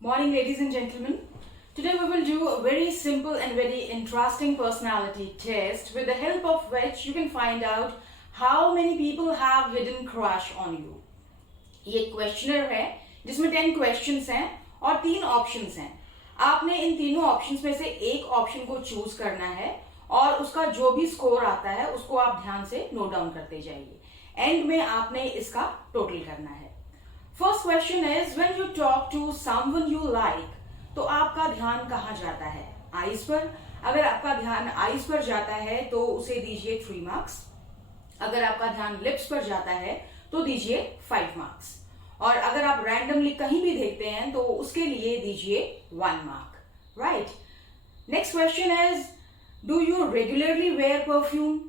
Morning, ladies and gentlemen. Today we will do a very simple and very interesting personality test with the help of which you can find out how many people have hidden crush on you. ये questionnaire है जिसमें 10 questions हैं और 3 options हैं. आपने इन तीनों options में से एक ऑप्शन को चूज करना है और उसका जो भी स्कोर आता है उसको आप ध्यान से नोट डाउन करते जाइए. एंड में आपने इसका टोटल करना है. First question is when you talk to someone you like, तो आपका ध्यान कहाँ जाता है? आईज पर. अगर आपका ध्यान आईज पर जाता है तो उसे दीजिए 3 मार्क्स. अगर आपका ध्यान लिप्स पर जाता है तो दीजिए 5 मार्क्स. और अगर आप रैंडमली कहीं भी देखते हैं तो उसके लिए दीजिए 1 mark. Right. Next question is do you regularly wear perfume?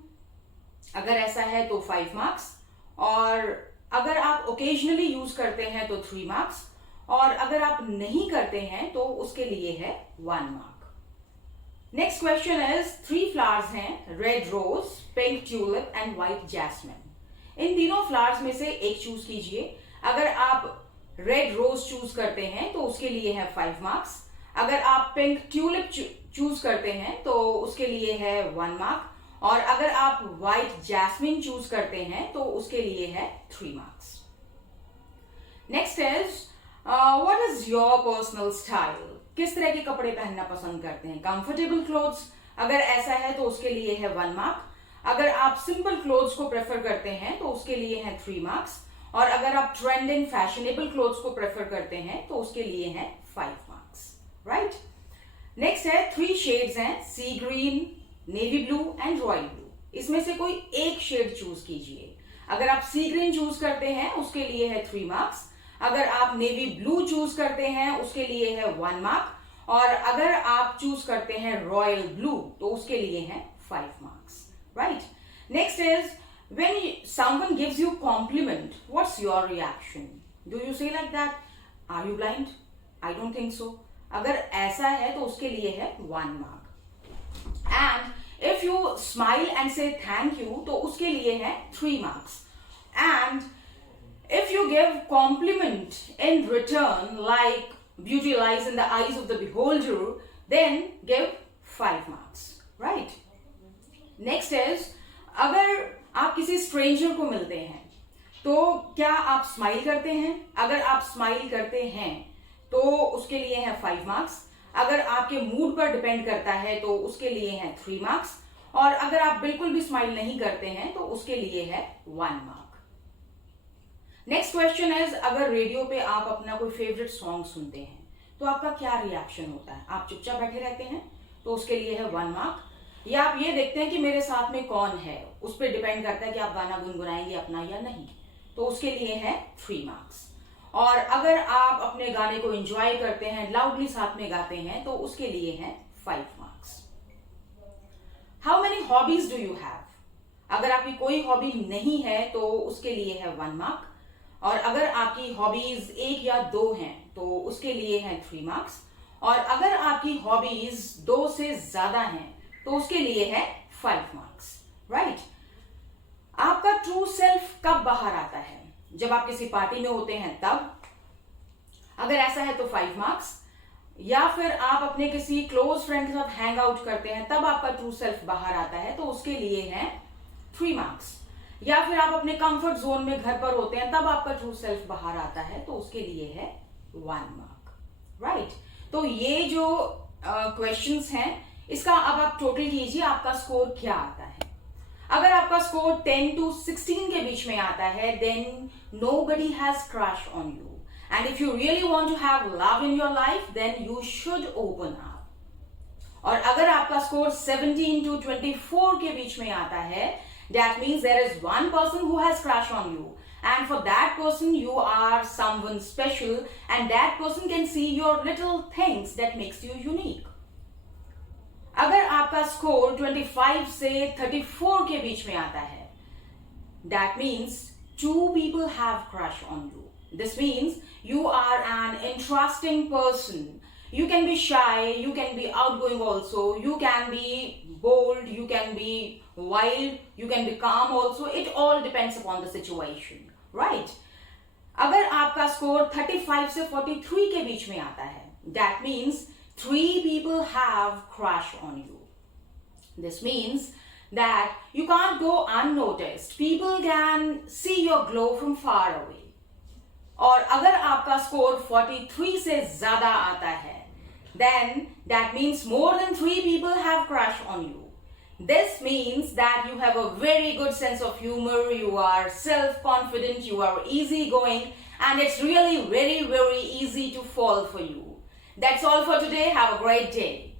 अगर ऐसा है तो 5 मार्क्स. और अगर आप ओकेजनली यूज करते हैं तो 3 मार्क्स. और अगर आप नहीं करते हैं तो उसके लिए है 1 mark. Next question is 3 flowers हैं, red rose, pink tulip and white jasmine. इन तीनों फ्लावर्स में से एक चूज कीजिए. अगर आप रेड रोज चूज करते हैं तो उसके लिए है 5 मार्क्स. अगर आप पिंक ट्यूलिप चूज करते हैं तो उसके लिए है 1 मार्क. और अगर आप व्हाइट जैस्मिन चूज करते हैं तो उसके लिए है 3 marks. Next is what is your personal style? किस तरह के कपड़े पहनना पसंद करते हैं? Comfortable clothes. अगर ऐसा है तो उसके लिए है 1 मार्क. अगर आप सिंपल क्लोथ्स को प्रेफर करते हैं तो उसके लिए है 3 मार्क्स. और अगर आप ट्रेंडिंग फैशनेबल क्लोथ्स को प्रेफर करते हैं तो उसके लिए है 5 मार्क्स. राइट. नेक्स्ट है 3 शेड्स हैं, sea green, navy blue and royal blue. इसमें से कोई एक शेड चूज कीजिए. अगर आप सी ग्रीन चूज करते हैं उसके लिए है 3 मार्क्स. अगर आप नेवी ब्लू चूज करते हैं उसके लिए है 1 मार्क. और अगर आप चूज करते हैं रॉयल ब्लू तो उसके लिए है 5 marks. Right. Next is when someone gives you compliment, what's your reaction? Do you say like that? Are you blind? I don't think so. अगर ऐसा है तो उसके लिए है 1 mark. And if you smile and say thank you तो उसके लिए है 3 marks. And if you give compliment in return like beauty lies in the eyes of the beholder, then give 5 marks. Right. Next is अगर आप किसी stranger को मिलते हैं तो क्या आप स्माइल करते हैं? अगर आप स्माइल करते हैं तो उसके लिए है 5 मार्क्स. अगर आपके मूड पर डिपेंड करता है तो उसके लिए है 3 मार्क्स. और अगर आप बिल्कुल भी स्माइल नहीं करते हैं तो उसके लिए है 1 मार्क. नेक्स्ट क्वेश्चन इज अगर रेडियो पे आप अपना कोई फेवरेट सॉन्ग सुनते हैं तो आपका क्या रिएक्शन होता है? आप चुपचाप बैठे रहते हैं तो उसके लिए है 1 मार्क. या आप ये देखते हैं कि मेरे साथ में कौन है, उस पर डिपेंड करता है कि आप गाना गुनगुनाएंगे अपना या नहीं, तो उसके लिए है 3 मार्क्स. और अगर आप अपने गाने को एंजॉय करते हैं, लाउडली साथ में गाते हैं, तो उसके लिए है 5 marks. How many hobbies do you have? अगर आपकी कोई हॉबी नहीं है तो उसके लिए है 1 मार्क. और अगर आपकी हॉबीज 1 या 2 हैं तो उसके लिए है 3 मार्क्स. और अगर आपकी हॉबीज 2 से ज्यादा हैं तो उसके लिए है 5 मार्क्स. राइट. आपका ट्रू सेल्फ कब बाहर आता है? जब आप किसी पार्टी में होते हैं तब. अगर ऐसा है तो 5 मार्क्स. या फिर आप अपने किसी क्लोज फ्रेंड के साथ हैंग आउट करते हैं तब आपका ट्रू सेल्फ बाहर आता है तो उसके लिए है 3 मार्क्स. या फिर आप अपने कंफर्ट जोन में घर पर होते हैं तब आपका ट्रू सेल्फ बाहर आता है तो उसके लिए है 1 मार्क. राइट. तो ये जो क्वेश्चंस हैं इसका अब आप टोटल कीजिए, आपका स्कोर क्या आता है. अगर आपका स्कोर 10 to 16 के बीच में आता है then nobody has crush on you. And if you really want to have love in your life then you should open up. और अगर आपका स्कोर 17 to 24 के बीच में आता है that means there is one person who has crush on you, and for that person you are someone special, and that person can see your little things that makes you unique. अगर आपका score 25 से 34 के बीच में आता है that means 2 people have crush on you. This means you are an interesting person. You can be shy, you can be outgoing also, you can be bold, you can be wild, you can be calm also. It all depends upon the situation, right? अगर आपका score 35 से 43 के बीच में आता है, that means 3 people have crush on you. This means that you can't go unnoticed. People can see your glow from far away. और अगर आपका स्कोर 43 से ज्यादा आता है, then that means more than 3 people have crush on you. This means that you have a very good sense of humor, you are self-confident, you are easygoing, and it's really very, very easy to fall for you. That's all for today. Have a great day.